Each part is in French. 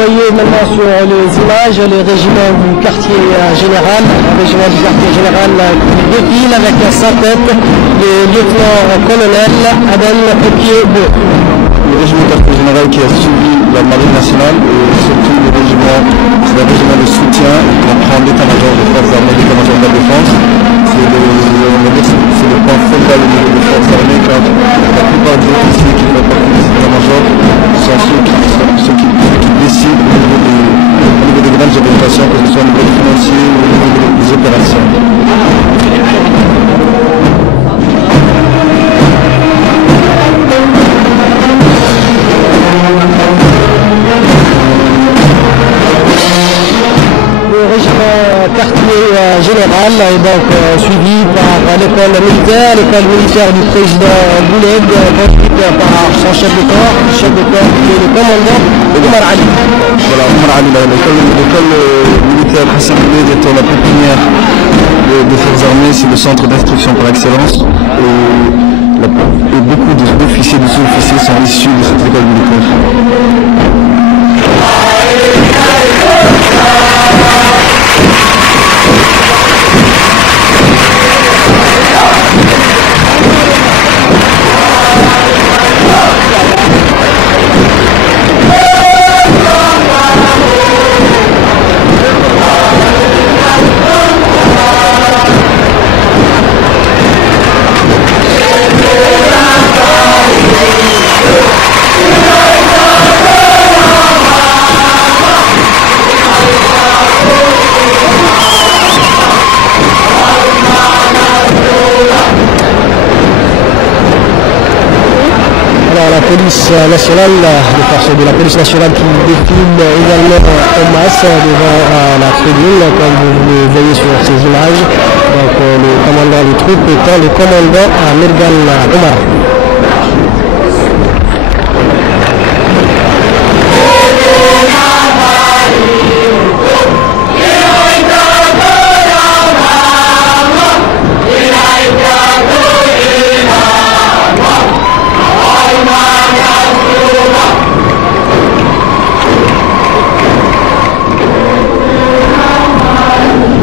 voyez maintenant sur les images les régiments du quartier général, qui défile avec à sa tête le lieutenant-colonel Adel Opié-Bo. Le régiment quartier général qui a suivi la marine nationale et surtout le régiment, c'est un régiment de soutien qui comprend l'état-major des forces armées, l'état-major de la défense. C'est le point focal au niveau des forces armées car la plupart des officiers qui font partie de cet état-major sont ceux qui décident au niveau des grandes opérations, que ce soit au niveau financier ou au niveau des opérations. Le régiment quartier général est donc suivi par l'école militaire du président Bouled, conduite par son chef de corps qui est le commandant Omar Ali. Voilà, Omar Ali, l'école militaire Hassan Bouled étant la pépinière des forces armées, c'est le centre d'instruction par excellence et beaucoup d'officiers et de sous-officiers sont issus de cette école militaire. La police nationale, les forces de la police nationale qui défilent également en masse devant la tribune, comme vous le voyez sur ces images. Donc le commandant des troupes étant le commandant Mirgan Omar.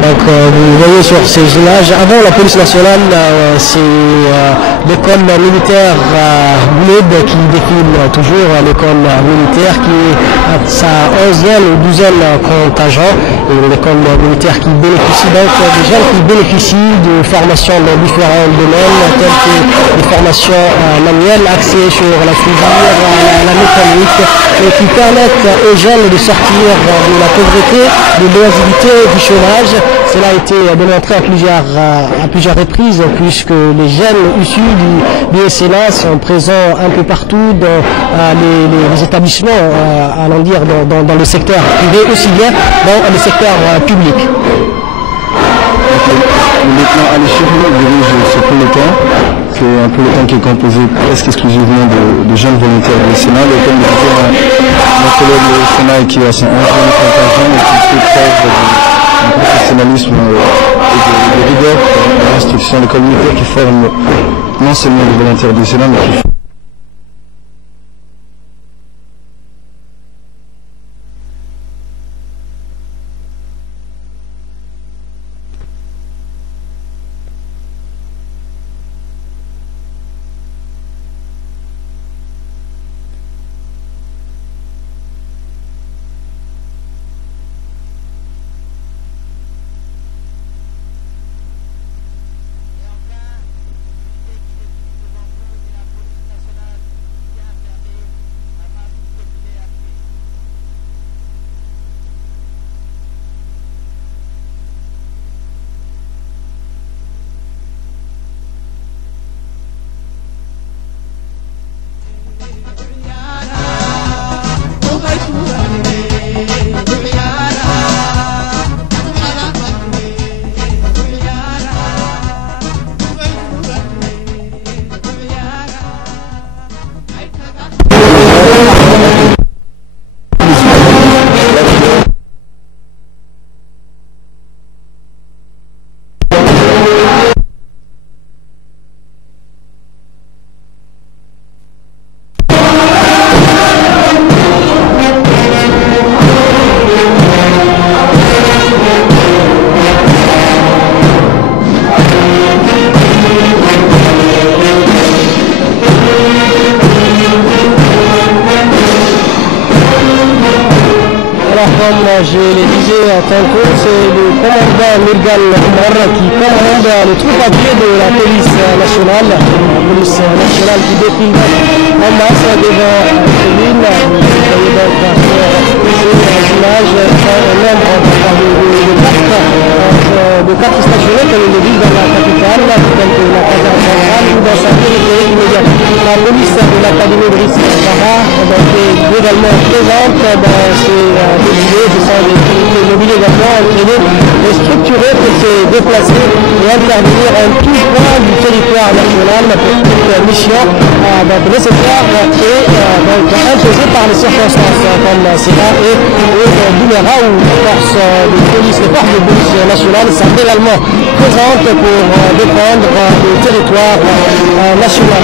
Donc vous voyez sur ces images, avant la police nationale, c'est l'école militaire Bouled qui défile toujours, l'école militaire qui est à sa 11e ou 12e contingent, et l'école militaire qui bénéficie donc des jeunes qui bénéficient de formations dans différents domaines, telles que des formations manuelles axées sur la soudure, la mécanique, et qui permettent aux jeunes de sortir de la pauvreté, de l'oisiveté, du chômage. Cela a été démontré à plusieurs reprises, puisque les jeunes issus du SNA sont présents un peu partout dans les établissements, allons dire dans le secteur privé, aussi bien dans le secteur public. Le lieutenant Ali Chirou dirige ce peloton, qui est un peloton qui est composé presque exclusivement de jeunes volontaires du Sénat. Le comme mon collègue du Sénat qui a son 11e contingent et qui fait preuve un professionnalisme et de rigueur dans l'instruction, l'école militaire qui forme non seulement les volontaires du Sénat, mais qui comme je le disais tantôt, c'est le commandant Mirgal Omar qui commande les troupes à pied de la police nationale qui défile en masse devant la tribune. Vous voyez donc ces images sont au nombre de quatre stationnés, comme il le dit, dans la capitale, telle que la caserne centrale ou dans sa périphérie immédiate. La police de l'académie de Rice-Sahara est également présente dans ces défilés. Ce sont des unités mobiles également entraînées et structurées pour se déplacer et intervenir en tout point du territoire national pour toute mission nécessaire et donc imposée par les circonstances comme cela et au Bounera où les forces de police nationale sont également présentes pour défendre le territoire national.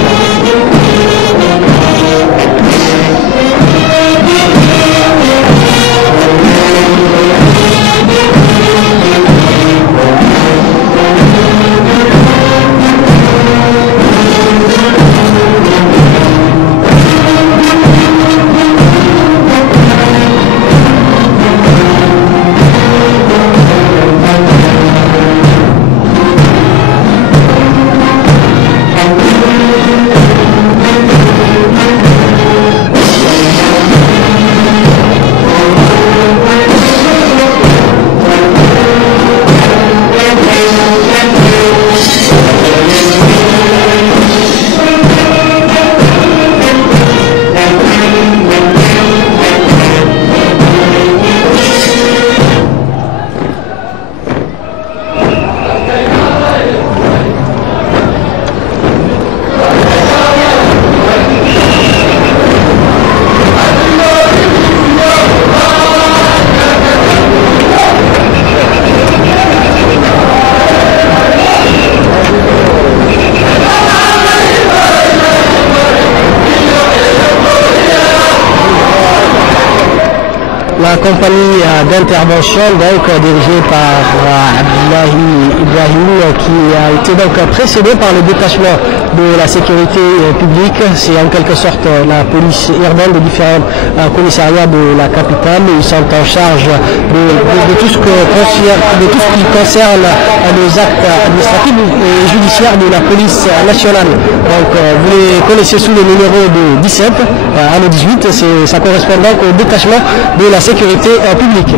La compagnie d'intervention donc dirigée par Abdullahi Ibrahim qui a été donc précédée par le détachement de la sécurité publique. C'est en quelque sorte la police urbaine des différents commissariats de la capitale. Ils sont en charge de tout ce qui concerne les actes administratifs et judiciaires de la police nationale. Donc vous les connaissez sous le numéro de 17, anneau 18, ça correspond donc au détachement de la sécurité publique.